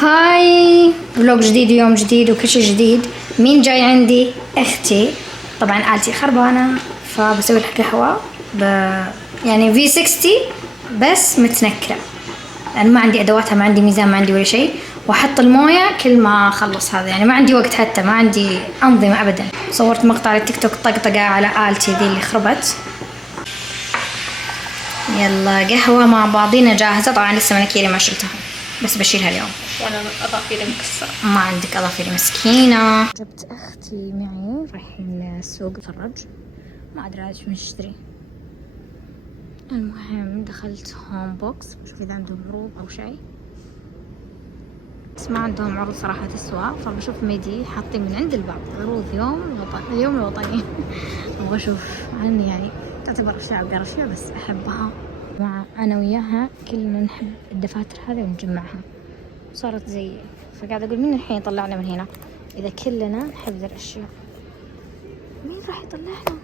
هاي فلوج جديد ويوم جديد وكل شيء جديد. مين جاي عندي؟ اختي. طبعا آلتي خربانة فبسوي لها قهوة يعني في 60 بس متنكرة، لأن ما عندي أدواتها، ما عندي ميزان، ما عندي ولا شيء، وأحط الموية كل ما أخلص. هذا يعني ما عندي وقت، حتى ما عندي أنظمة أبدا. صورت مقطع على التيك توك طقطقة على آلتي ذي اللي خربت. يلا قهوة مع بعضينا جاهزة. طبعا لسه مناكيري ما شلتها بس بشيلها اليوم. وانا اظافيري مكسرة. ما عندك اظافير مسكينة. جبت اختي معي رايحين السوق نتفرج، ما ادري عاد شو نشتري. المهم دخلت هوم بوكس بشوف اذا عندهم عروض او شيء، بس ما عندهم عروض صراحة تسوى، فبشوف ميدي حاطين من عند البعض عروض اليوم الوطني. ابغى اشوف عني، يعني تعتبر اشياء قرشية بس احبها. انا وياها كلنا نحب الدفاتر هذه ونجمعها، صارت زي، فقاعد اقول مين الحين يطلعنا من هنا اذا كلنا نحب ذي الاشياء؟ مين راح يطلعنا؟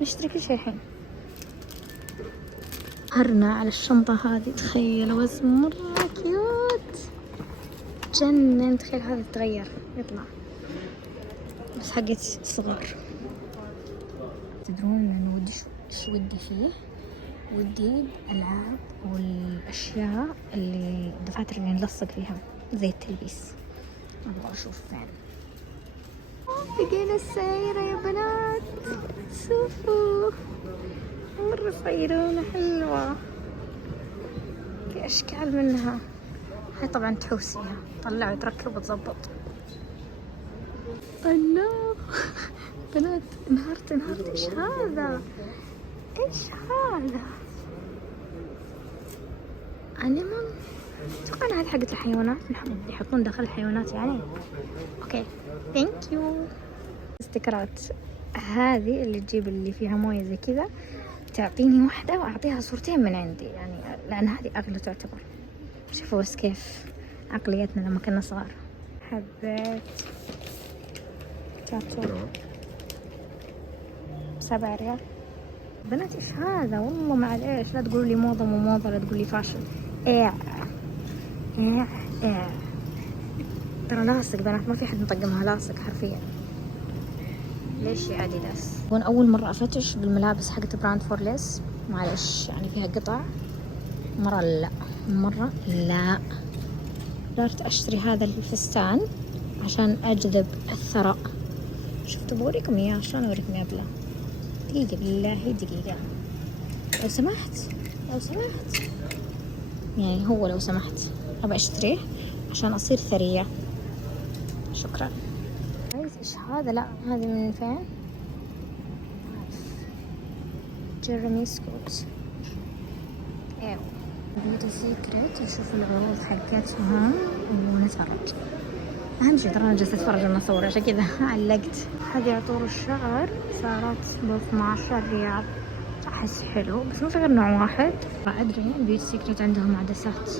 نشتري كل شيء الحين. هرنا على الشنطة هذه، تخيلوا بس مرة كيوت جنن. تخيل هذا تغير يطلع، بس حقت صغار. تدرون انه ودي شو ودي فيه؟ ودي الألعاب والأشياء اللي الدفاتر اللي نلصق فيها زي التلبيس. أبغى أشوف فين. بقينا السيارة يا بنات، شوفوا مرة صغيرونة حلوة، في أشكال منها. هاي طبعا تحوسيها، طلع وتركب وتظبط. الله بنات انهارت. ايش هذا؟ ايش هذا؟ انيمال. اتوقع هذه حقت الحيوانات، يحطون داخل الحيوانات يعني. اوكي ثانك يو. استكرات هذه اللي تجيب اللي فيها مويه زي كذا، تعطيني واحدة واعطيها صورتين من عندي، يعني لان هذه اغلى تعتبر. شوفوا بس كيف عقليتنا لما كنا صغار. حبيت تاتو 7 ريال. بنات ايش هذا؟ والله معليش لا تقولوا لي موضة مو موضة، لا تقولوا لي فاشل. ايه ترى لاصق بنات، ما في حد مطقمها، لاصق حرفيا. ليش يا اديداس؟ وانا اول مرة افتش بالملابس حقت براند فورليس، معليش يعني فيها قطع. مرة لا قدرت اشتري هذا الفستان عشان اجذب الثراء. شفتوا بوريكم اياه، شلون اوريكم اياه؟ دقيقة بالله دقيقة، لو سمحت يعني هو لو سمحت ابى اشتريه عشان اصير ثرية. شكرا. ايش هذا؟ لا هذه من فين؟ جيرمي سكوت. ايوه بيوتي سيكريت. نشوف العروض حقتهم ونتفرج. اهم شيء ترى انا جالسة اتفرج وانا اصور، عشان كذا علقت. هذه عطور الشعر صارت ب 12 ريال، احس حلو بس ما في غير نوع واحد. ادري بيوتي سيكريت عندهم عدسات،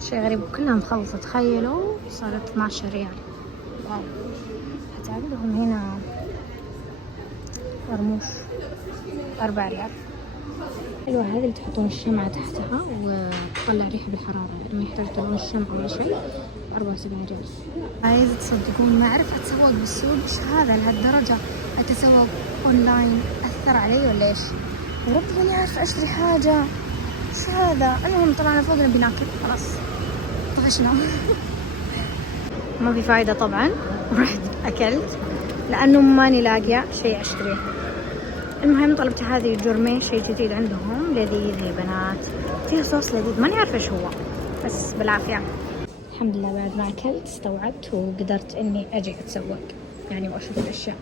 شيء غريب كلها مخلصة. تخيلوا صارت 12 ريال. واو. حتى عندهم هنا رموش 4 ريال. حلوة هذه اللي تحطون الشمعة تحتها وتطلع ريحة بالحرارة، لما يحتاج تطلعون الشمعة ولا شيء. 74 ريال. عايزة تصدقون ما أعرف أتسوق بالسوق. إيش هذا لهالدرجة أتسوق أونلاين؟ أثر علي ولا إيش؟ يا رب ماني عارفة أشتري حاجة. إيش هذا؟ المهم طلعنا فوق نبي ناكل، خلاص طفشنا. ما في فايدة طبعا، ورحت أكلت لأنه ماني لاقية شيء أشتريه. المهم طلبت هذه جورمي، شيء جديد عندهم، لذيذ يا بنات، فيها صوص لذيذ ماني عارفة إيش هو بس بالعافية. الحمد لله بعد ما أكلت استوعبت وقدرت إني أجي أتسوق يعني وأشوف الأشياء.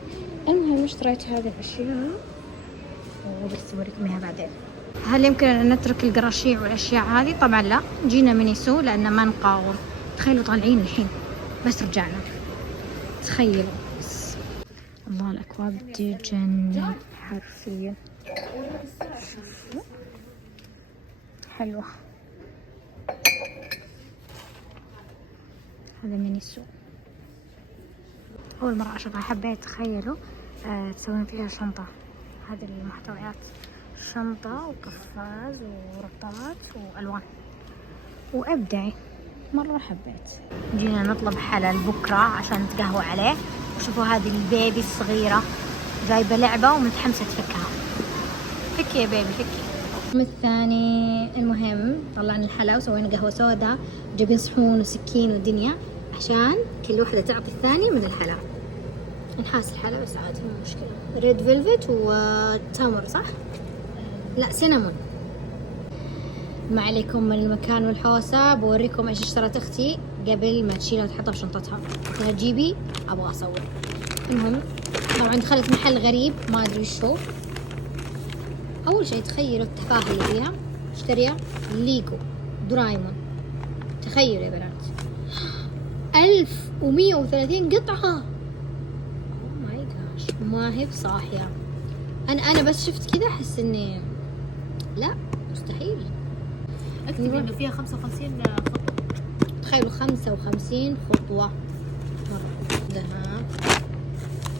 المهم اشتريت هذه الأشياء وبس أوريكم إياها بعدين. هل يمكن أن نترك القراشيع والأشياء هذه؟ طبعا لا، جينا من يسوع لأن ما نقاوم. تخيلوا طالعين الحين بس رجعنا، تخيلوا بس. الله الأكواب تجنن حرفيا، شوفوا حلوة. هذا من يسوع، أول مرة أشوفها حبيت. تخيلوا تسوين فيها شنطة، هذه المحتويات، شنطة وقفاز ورباط وألوان وأبدعي. مرة حبيت. جينا نطلب حلل بكرة عشان نتقهوى عليه. وشوفوا هذه البيبي الصغيرة جايبة لعبة ومتحمسة تفكها. فكي يا بيبي فكي. اليوم الثاني المهم طلعنا الحلا وسوينا قهوة سودا، جايبين صحون وسكين ودنيا عشان كل واحدة تعطي الثانية من الحلا. نحاس الحلا بس عادي مو مشكلة. ريد فيلفت وتمر صح؟ لا سينامون. ما عليكم من المكان والحوسة، بوريكم ايش اشترت اختي قبل ما تشيلها وتحطها في شنطتها. قلت جيبي ابغى اصور. المهم طبعا دخلت محل غريب ما ادري وش هو. اول شيء تخيلوا التفاهة اللي فيها، اشتريها ليجو دورايمون. تخيلوا يا بنات 1130 قطعة. اوه ماي جاش. ما هي بصاحية. انا بس شفت كذا احس اني لا مستحيل. اكتب انه فيها 55 خطوة. تخيلوا 55 خطوة. مرة ذهب.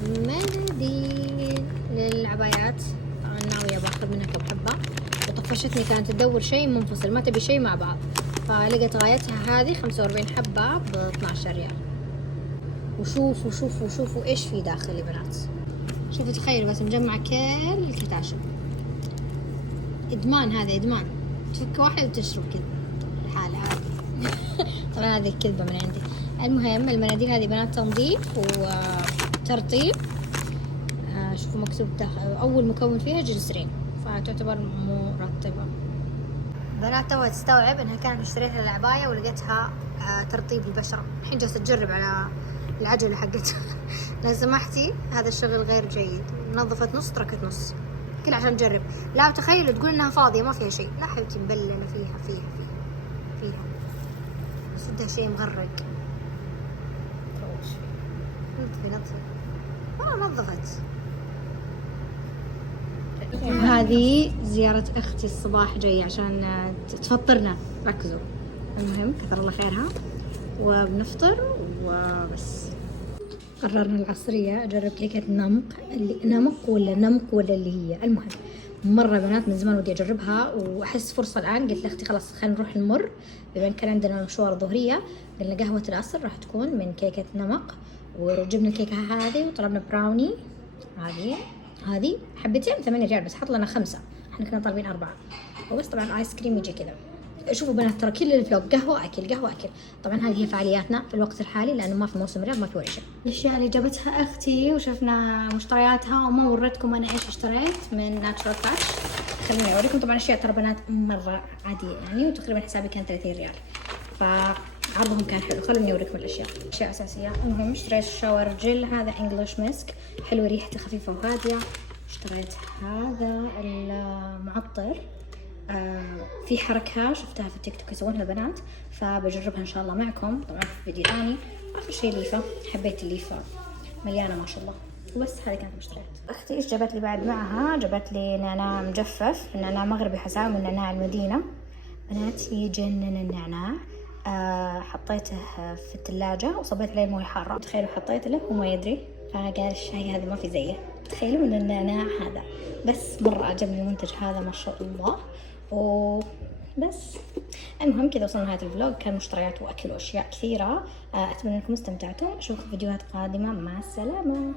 مناديل للعبايات. أنا ناوية باخذ منها كم حبة، وطفشتني كانت تدور شيء منفصل ما تبي شيء مع بعض، فلقيت غايتها هذه 45 حبة ب 12 ريال. وشوفوا شوفوا شوفوا ايش في داخل يا بنات. شوفوا تخيلوا بس مجمعة كل الكتاشف. ادمان هذا ادمان. تفك واحد وتشرب كذا الحالة هذه. طبعا هذه كذبة من عندي. المهم المناديل هذه بنات تنظيف وترطيب. شوفوا مكتوب داخل اول مكون فيها جلسرين، فتعتبر مرطبة. بنات توها تستوعب انها كانت اشتريتها العباية ولقيتها ترطيب البشرة. الحين جالسة تجرب على العجلة حقتها. لو سمحتي هذا الشغل غير جيد. نظفت نص تركت نص كل عشان تجرب. لا تخيلوا تقول انها فاضية ما فيها شيء. لا حبيبتي مبللة فيها بس بدها شيء مغرق. نظفي نظفت. وهذه زيارة أختي الصباح جاية عشان تفطرنا. ركزوا. المهم كثر الله خيرها وبنفطر وبس. قررنا العصرية أجرب كيكة نمق ولا اللي هي. المهم مرة بنات من زمان ودي أجربها وأحس فرصة الآن. قلت لأختي خلاص خلينا نروح نمر بما إن كان عندنا مشوار ظهرية. قلنا قهوة العصر راح تكون من كيكة نمق، وجبنا الكيكة هذه وطلبنا براوني. هذه حبتين 8 ريال بس حط لنا 5. احنا كنا طالبين 4 وبس. طبعا آيس كريم يجي كذا. شوفوا بنات ترى كل الفلوق قهوة أكل. طبعا هذه هي فعالياتنا في الوقت الحالي لأنه ما في موسم رياض ما في ولا شيء. الأشياء اللي جابتها أختي وشفنا مشترياتها وما وريتكم أنا إيش اشتريت من ناتشورال تاتش. خليني أوريكم. طبعا أشياء ترى بنات مرة عادية يعني، وتقريبا حسابي كان 30 ريال فعرضهم كان حلو. خلوني أوريكم الأشياء أساسية. المهم اشتريت شاور جل هذا إنجليش مسك حلو ريحته خفيفة وهادية. اشتريت هذا المعطر في حركة شفتها في التيك توك يسوونها البنات فبجربها إن شاء الله معكم طبعا في فيديو ثاني. آخر شيء ليفة. حبيت الليفة مليانة ما شاء الله. وبس هذه كانت مشتريات. أختي إيش جابت لي بعد معها؟ جابت لي نعناع مجفف، نعناع مغربي حسام من نعناع المدينة. بنات يجنن النعناع. حطيته في الثلاجة وصبيت عليه موية حارة. تخيلوا حطيت له وما يدري فقال الشاي هذا ما في زيه. تخيلوا من النعناع هذا. بس مرة عجبني المنتج هذا ما شاء الله. وبس المهم كذا وصلنا نهاية الفلوج. كان مشتريات وأكل وأشياء كثيرة. أتمنى أنكم استمتعتم. أشوفكم في فيديوهات قادمة. مع السلامة.